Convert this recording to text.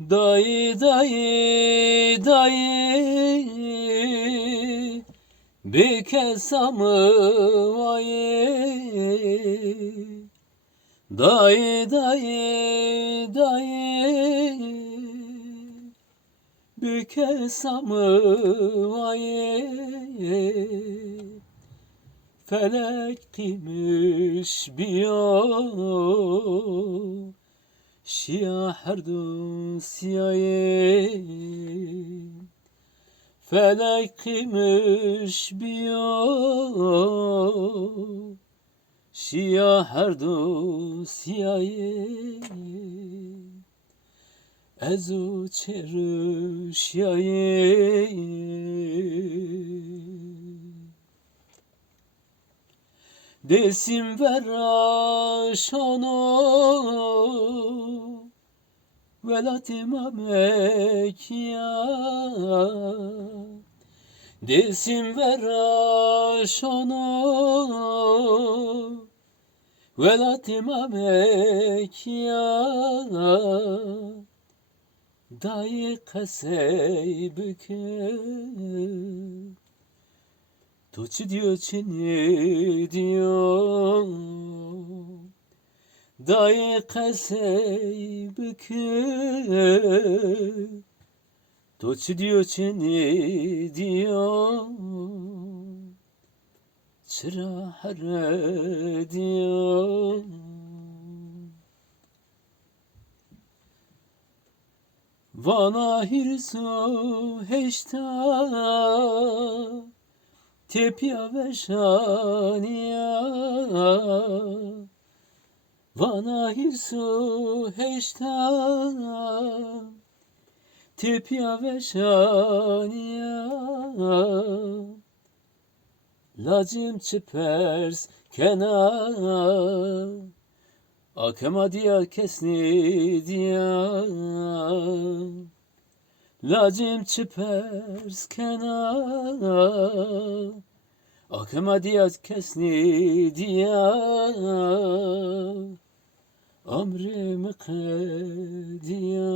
Dayı dayı dayı bir kesamı vay. Dayı dayı dayı bir kesamı vay. Felek kıymış bir yol Şia her siyayı. Felek kıymış bir yol Şia her siyayı. Ezu çeruş yayı. Desim veraş onu Velatima mekiya. Desim veraş onu Velatima mekiya. Dayı kasey büke Toçi diyor çini diyor. Dayı kasey büke Toçi diyor çini diyor. Çıra hare diyor. Vana hirsu heşta Tepya ve şaniya. Vana hirsu heşta Tepya ve şaniya. Lacim çipers kenar Akema diya kesni diya. Lacim çipers kenar Akema diya kesni diya. Amrim kediya.